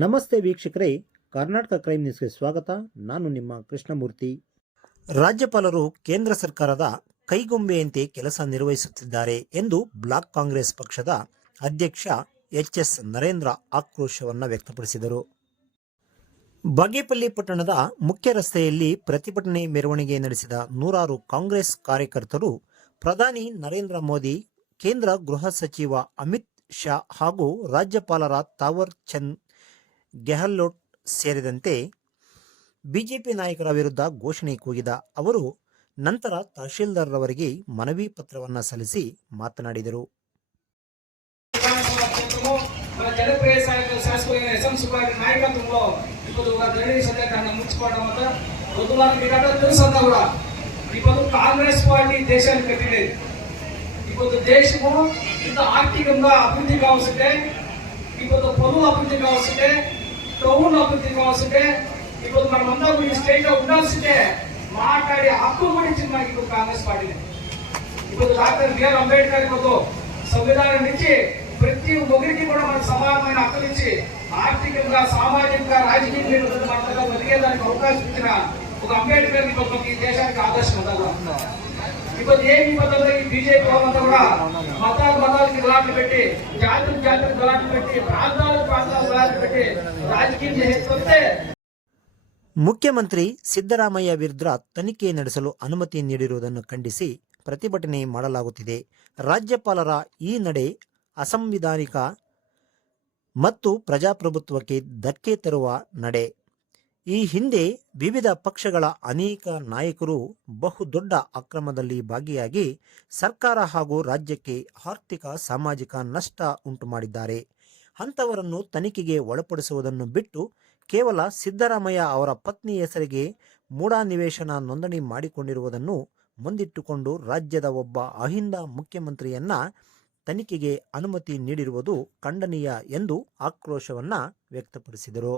ನಮಸ್ತೆ ವೀಕ್ಷಕರೇ, ಕರ್ನಾಟಕ ಕ್ರೈಮ್ ನ್ಯೂಸ್ಗೆ ಸ್ವಾಗತ. ನಾನು ನಿಮ್ಮ ಕೃಷ್ಣಮೂರ್ತಿ. ರಾಜ್ಯಪಾಲರು ಕೇಂದ್ರ ಸರ್ಕಾರದ ಕೈಗೊಂಬೆಯಂತೆ ಕೆಲಸ ನಿರ್ವಹಿಸುತ್ತಿದ್ದಾರೆ ಎಂದು ಬ್ಲಾಕ್ ಕಾಂಗ್ರೆಸ್ ಪಕ್ಷದ ಅಧ್ಯಕ್ಷ ಎಚ್.ಎಸ್. ನರೇಂದ್ರ ಆಕ್ರೋಶವನ್ನು ವ್ಯಕ್ತಪಡಿಸಿದರು. ಬಾಗೇಪಲ್ಲಿ ಪಟ್ಟಣದ ಮುಖ್ಯ ರಸ್ತೆಯಲ್ಲಿ ಪ್ರತಿಭಟನೆ ಮೆರವಣಿಗೆ ನಡೆಸಿದ ನೂರಾರು ಕಾಂಗ್ರೆಸ್ ಕಾರ್ಯಕರ್ತರು ಪ್ರಧಾನಿ ನರೇಂದ್ರ ಮೋದಿ, ಕೇಂದ್ರ ಗೃಹ ಸಚಿವ ಅಮಿತ್ ಶಾ ಹಾಗೂ ರಾಜ್ಯಪಾಲರ ತಾವರ್ ಚಂದ್ ಗೆಹ್ಲೋಟ್ ಸೇರಿದಂತೆ ಬಿಜೆಪಿ ನಾಯಕರ ವಿರುದ್ಧ ಘೋಷಣೆ ಕೂಗಿದ ಅವರು ನಂತರ ತಹಶೀಲ್ದಾರ್ ಅವರಿಗೆ ಮನವಿ ಪತ್ರವನ್ನು ಸಲ್ಲಿಸಿ ಮಾತನಾಡಿದರು. ಜನಪ್ರಿಯ ಶಾಸಕರು ಎಸ್.ಎಂ. ಸುಬ್ಬಾರೆಡ್ಡಿ నాయకత్వంలో ఇప్పుడు ధరణి సత్యాగ్రహాన్ని ముగించుకోవడం వల్ల రోజువారీ మీకంతా తెలుసంతా కూడా ఇప్పుడు కాంగ్రెస్ పార్టీ దేశాన్ని కట్టిలేదు. ఇప్పుడు దేశము ఇంత ఆర్థికంగా అభివృద్ధి కావాల్సిందే, ఇప్పుడు పొలం అభివృద్ధి కావాల్సిందే, టౌన్ అభివృద్ధి కావాల్సిందే, ఇప్పుడు మనమంతా ఈ స్టేట్ లో ఉండాల్సిందే మాట్లాడే హక్కు కూడా ఇచ్చింది మనకి ఇప్పుడు కాంగ్రెస్ పార్టీ. ఇప్పుడు డాక్టర్ బిఆర్ అంబేద్కర్ ఇప్పుడు సంవిధానం నుంచి ప్రతి ఒక్కరికి కూడా మనకు సమానమైన హక్కులు ఇచ్చి ఆర్థికంగా, సామాజికంగా, రాజకీయంగా బతికేదానికి అవకాశం ఇచ్చిన ఒక అంబేద్కర్ ఇప్పుడు ఈ దేశానికి ఆదర్శం ఉండాలి. ఇప్పుడు ఏ విపత్తుల్లో ఈ బీజేపీ వాళ్ళంతా కూడా మతాలకి గలాట్లు పెట్టి, జాతులకు గలాట్లు పెట్టి, ప్రాంతాలకు గలాట్లు పెట్టి రాజకీయం చేస్తే ಮುಖ್ಯಮಂತ್ರಿ ಸಿದ್ದರಾಮಯ್ಯ ವಿರುದ್ಧ ತನಿಖೆ ನಡೆಸಲು ಅನುಮತಿ ನೀಡಿರುವುದನ್ನು ಖಂಡಿಸಿ ಪ್ರತಿಭಟನೆ ಮಾಡಲಾಗುತ್ತಿದೆ. ರಾಜ್ಯಪಾಲರ ಈ ನಡೆ ಅಸಂವಿಧಾನಿಕ ಮತ್ತು ಪ್ರಜಾಪ್ರಭುತ್ವಕ್ಕೆ ಧಕ್ಕೆ ತರುವ ನಡೆ. ಈ ಹಿಂದೆ ವಿವಿಧ ಪಕ್ಷಗಳ ಅನೇಕ ನಾಯಕರು ಬಹುದೊಡ್ಡ ಅಕ್ರಮದಲ್ಲಿ ಭಾಗಿಯಾಗಿ ಸರ್ಕಾರ ಹಾಗೂ ರಾಜ್ಯಕ್ಕೆ ಆರ್ಥಿಕ ಸಾಮಾಜಿಕ ನಷ್ಟ ಉಂಟು ಮಾಡಿದ್ದಾರೆ. ಅಂಥವರನ್ನು ತನಿಖೆಗೆ ಒಳಪಡಿಸುವುದನ್ನು ಬಿಟ್ಟು ಕೇವಲ ಸಿದ್ದರಾಮಯ್ಯ ಅವರ ಪತ್ನಿ ಹೆಸರಿಗೆ ಮೂಢನಿವೇಶನ ನೋಂದಣಿ ಮಾಡಿಕೊಂಡಿರುವುದನ್ನು ಮುಂದಿಟ್ಟುಕೊಂಡು ರಾಜ್ಯದ ಒಬ್ಬ ಅಹಿಂದ ಮುಖ್ಯಮಂತ್ರಿಯನ್ನ ತನಿಖೆಗೆ ಅನುಮತಿ ನೀಡಿರುವುದು ಖಂಡನೀಯ ಎಂದು ಆಕ್ರೋಶವನ್ನು ವ್ಯಕ್ತಪಡಿಸಿದರು.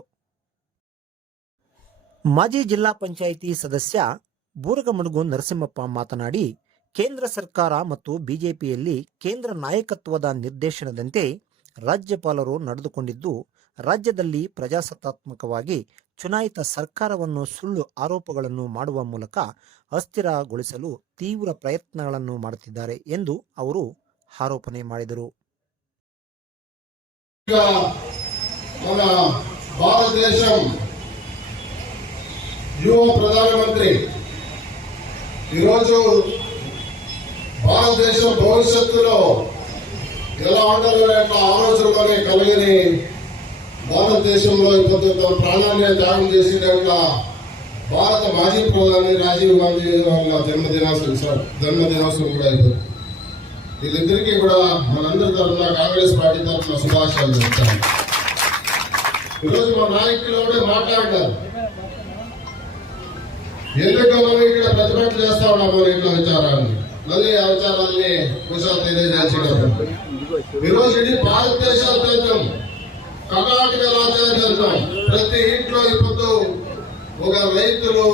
ಮಾಜಿ ಜಿಲ್ಲಾ ಪಂಚಾಯಿತಿ ಸದಸ್ಯ ಬೂರಗಮಡುಗು ನರಸಿಂಹಪ್ಪ ಮಾತನಾಡಿ, ಕೇಂದ್ರ ಸರ್ಕಾರ ಮತ್ತು ಬಿಜೆಪಿಯಲ್ಲಿ ಕೇಂದ್ರ ನಾಯಕತ್ವದ ನಿರ್ದೇಶನದಂತೆ ರಾಜ್ಯಪಾಲರು ನಡೆದುಕೊಂಡಿದ್ದು ರಾಜ್ಯದಲ್ಲಿ ಪ್ರಜಾಸತ್ತಾತ್ಮಕವಾಗಿ ಚುನಾಯಿತ ಸರ್ಕಾರವನ್ನು ಸುಳ್ಳು ಆರೋಪಗಳನ್ನು ಮಾಡುವ ಮೂಲಕ ಅಸ್ಥಿರಗೊಳಿಸಲು ತೀವ್ರ ಪ್ರಯತ್ನಗಳನ್ನು ಮಾಡುತ್ತಿದ್ದಾರೆ ಎಂದು ಅವರು ಆರೋಪಣೆ ಮಾಡಿದರು. యువ ప్రధానమంత్రి ఈరోజు భారతదేశం భవిష్యత్తులో ఎలా ఉండాలనే ఆలోచనలోనే కలిగిన భారతదేశంలో ఇప్పుడు తమ ప్రాణాన్ని త్యాగం చేసిన భారత మాజీ ప్రధాని రాజీవ్ గాంధీ వాళ్ళ జన్మదినోత్సవం కూడా అయిపోయింది. వీళ్ళిద్దరికీ కూడా మనందరి తరఫున కాంగ్రెస్ పార్టీ తరఫున శుభాకాంక్షలు చెప్తాను. ఈరోజు మా నాయకులు మాట్లాడారు, ఎందుకు మనం ఇక్కడ ప్రతిభటన చేస్తా ఉన్నాం మన ఇంట్లో విచారాన్ని, మళ్ళీ ఆ విచారాన్ని కుశలు తెలియజేసేటప్పుడు ఈరోజు ఇది భారతదేశాద్యంతం కర్ణాటక రాజ్యాంగం ప్రతి ఇంట్లో ఇప్పుడు ఒక రైతులు,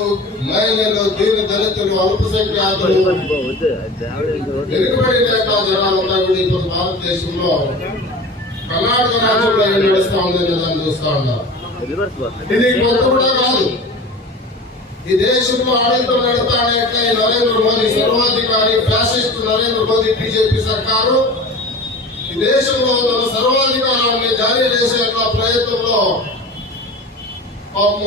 మహిళలు, దీని దళితులు, అల్పసంఖ్యాతులు, వెనుకబడిన జనాలంతా కూడా ఇప్పుడు భారతదేశంలో కర్ణాటక రాజ్యంలో ఏం నడుస్తా ఉందని దాన్ని చూస్తా ఉన్నారు. ఇది కొత్త కూడా కాదు. ఈ దేశంలో ఆడಳಿతం నడుపుతానే నరేంద్ర మోదీ సర్వాధికారి ఫ్యాసిస్ట్ నరేంద్ర మోదీ బీజేపీ సర్కారు ఈ దేశంలో తన సర్వాధికారాన్ని జారీ చేసే ప్రయత్నంలో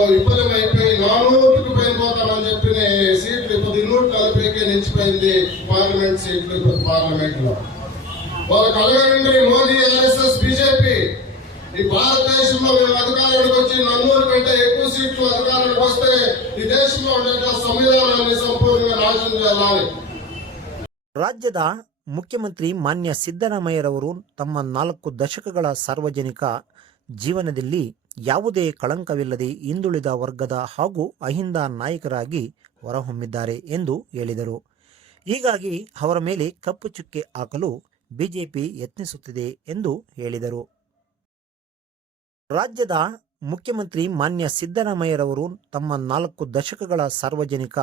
విఫలమైపోయి 400కి పైపోతామని చెప్పిన సీట్లు ఇప్పుడు 240కే నిలిచిపోయింది. పార్లమెంట్ సీట్లు ఇప్పుడు పార్లమెంట్ లో వాళ్ళ కలగండి మోదీ, ఆర్ఎస్ఎస్, బీజేపీ ఈ భారతదేశంలో మేము అధికారానికి వచ్చి 400 కంటే ఎక్కువ సీట్లు అధికారానికి వస్తే ఈ దేశంలో ఉండే సంవిధానాన్ని సంపూర్ణంగా నాశనం చేయాలి. ರಾಜ್ಯದ ಮುಖ್ಯಮಂತ್ರಿ ಮಾನ್ಯ ಸಿದ್ದರಾಮಯ್ಯರವರು ತಮ್ಮ 4 ದಶಕಗಳ ಸಾರ್ವಜನಿಕ ಜೀವನದಲ್ಲಿ ಯಾವುದೇ ಕಳಂಕವಿಲ್ಲದೆ ಹಿಂದುಳಿದ ವರ್ಗದ ಹಾಗೂ ಅಹಿಂದ ನಾಯಕರಾಗಿ ಹೊರಹೊಮ್ಮಿದ್ದಾರೆ ಎಂದು ಹೇಳಿದರು. ಹೀಗಾಗಿ ಅವರ ಮೇಲೆ ಕಪ್ಪು ಚುಕ್ಕೆ ಹಾಕಲು ಬಿಜೆಪಿ ಯತ್ನಿಸುತ್ತಿದೆ ಎಂದು ಹೇಳಿದರು. ರಾಜ್ಯದ ಮುಖ್ಯಮಂತ್ರಿ ಮಾನ್ಯ ಸಿದ್ದರಾಮಯ್ಯರವರು ತಮ್ಮ 4 ದಶಕಗಳ ಸಾರ್ವಜನಿಕ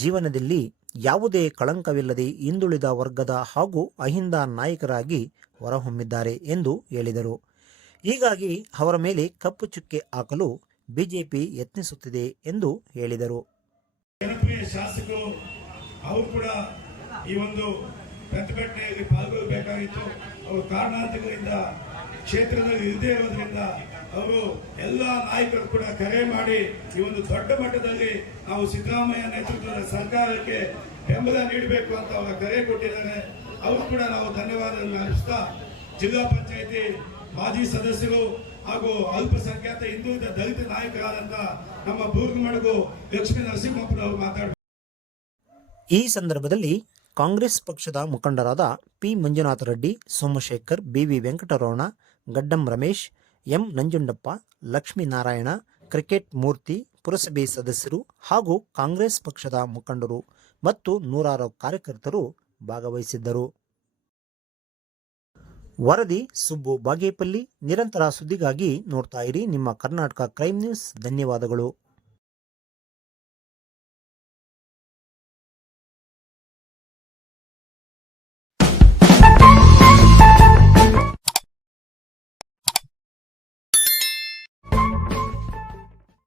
ಜೀವನದಲ್ಲಿ ಯಾವುದೇ ಕಳಂಕವಿಲ್ಲದೆ ಹಿಂದುಳಿದ ವರ್ಗದ ಹಾಗೂ ಅಹಿಂದ ನಾಯಕರಾಗಿ ಹೊರಹೊಮ್ಮಿದ್ದಾರೆ ಎಂದು ಹೇಳಿದರು. ಹೀಗಾಗಿ ಅವರ ಮೇಲೆ ಕಪ್ಪು ಚುಕ್ಕೆ ಹಾಕಲು ಬಿಜೆಪಿ ಯತ್ನಿಸುತ್ತಿದೆ ಎಂದು ಹೇಳಿದರು. ಜನಪ್ರಿಯ ಶಾಸಕರು ಅವರು ಕೂಡ ಈ ಒಂದು ಪ್ರತಿಭಟನೆಯಲ್ಲಿ ಪಾಲ್ಗೊಳ್ಳಬೇಕಾಗಿತ್ತು. ಅವರು ಕಾರಣಾಂತರಗಳಿಂದ ಕ್ಷೇತ್ರದಲ್ಲಿ ಇಲ್ಲದೆ ಇರೋದ್ರಿಂದ ಅವರು ಎಲ್ಲ ನಾಯಕರು ಕೂಡ ಕರೆ ಮಾಡಿ ಈ ಒಂದು ದೊಡ್ಡ ಮಟ್ಟದಲ್ಲಿ ನಾವು ಸಿದ್ದರಾಮಯ್ಯ ನೇತೃತ್ವದ ಸರ್ಕಾರಕ್ಕೆ ಬೆಂಬಲ ನೀಡಬೇಕು ಅಂತ ಅವರ ಕರೆ ಕೊಟ್ಟಿದ್ದಾರೆ. ಅವರು ಕೂಡ ನಾವು ಧನ್ಯವಾದಗಳನ್ನು ಅರ್ಪಿಸ್ತಾ ಜಿಲ್ಲಾ ಪಂಚಾಯಿತಿ ಮಾಜಿ ಸದಸ್ಯರು ಹಾಗೂ ಅಲ್ಪಸಂಖ್ಯಾತ ಹಿಂದುಳಿದ ದಲಿತ ನಾಯಕರಾದಂತ ನಮ್ಮ ಬೂರ್ಗಮಡಗು ಲಕ್ಷ್ಮೀ ನರಸಿಂಹಪ್ಪನವರು ಮಾತಾಡಬೇಕು. ಈ ಸಂದರ್ಭದಲ್ಲಿ ಕಾಂಗ್ರೆಸ್ ಪಕ್ಷದ ಮುಖಂಡರಾದ P Manjunatha Reddy, Somashekar, BV Venkataramana, Gaddam Ramesh, M Nanjundappa, Lakshminarayana, cricket Murthy, ಪುರಸಭೆ ಸದಸ್ಯರು ಹಾಗೂ ಕಾಂಗ್ರೆಸ್ ಪಕ್ಷದ ಮುಖಂಡರು ಮತ್ತು ನೂರಾರು ಕಾರ್ಯಕರ್ತರು ಭಾಗವಹಿಸಿದ್ದರು. ವರದಿ ಸುಬ್ಬು ಬಾಗೇಪಲ್ಲಿ. ನಿರಂತರ ಸುದ್ದಿಗಾಗಿ ನೋಡ್ತಾ ಇರಿ ನಿಮ್ಮ ಕರ್ನಾಟಕ ಕ್ರೈಮ್ ನ್ಯೂಸ್. ಧನ್ಯವಾದಗಳು.